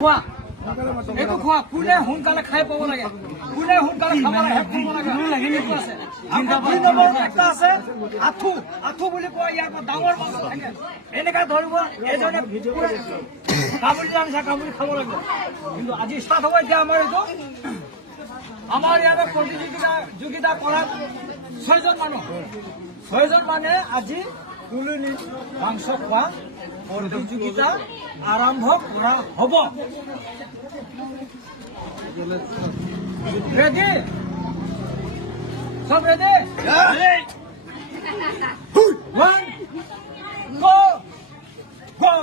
একো খোৱা কোনে সোনকালে খাই পাব লাগে কোনে সোনকালে খাব লাগে একটা আছে আঁঠু আঁঠু বুলি কয় ইয়াৰ পৰা ডাঙৰ মাছ থাকে এনেকা ধৰিব এজনে কামুৰি জানিছা কামুৰি খাব লাগিব কিন্তু আজি ষ্টাৰ্ট হ'ব এতিয়া আমাৰ এইটো আমাৰ ইয়াতে প্ৰতিযোগিতা কৰা 6জন মানুহ 6জন মানে আজি কুলুনি মাংস খোৱা প্ৰতিযোগিতা আৰম্ভ কৰা হ'ব ৰেডি সব ৰেডি ওয়ান গো গো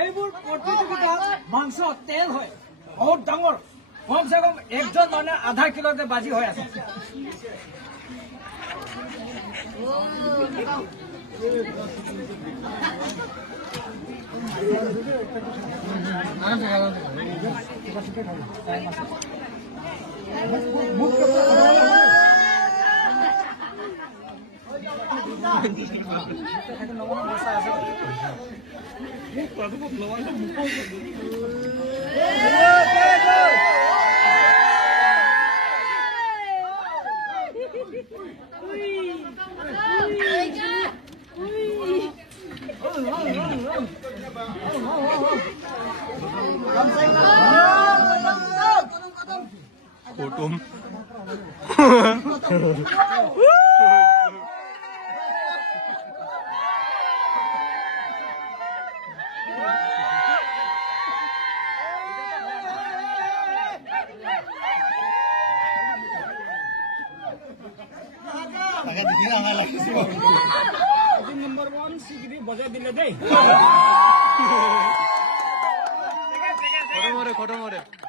এইবোৰ প্ৰতিযোগিতা মাংস তেল হয় বহুত ডাঙৰ কমসে কম একজন মানে আধা কিলোতে বাজি হৈ আছে Kutum. Number 1 sigiri bajai dile dei. Khoto more.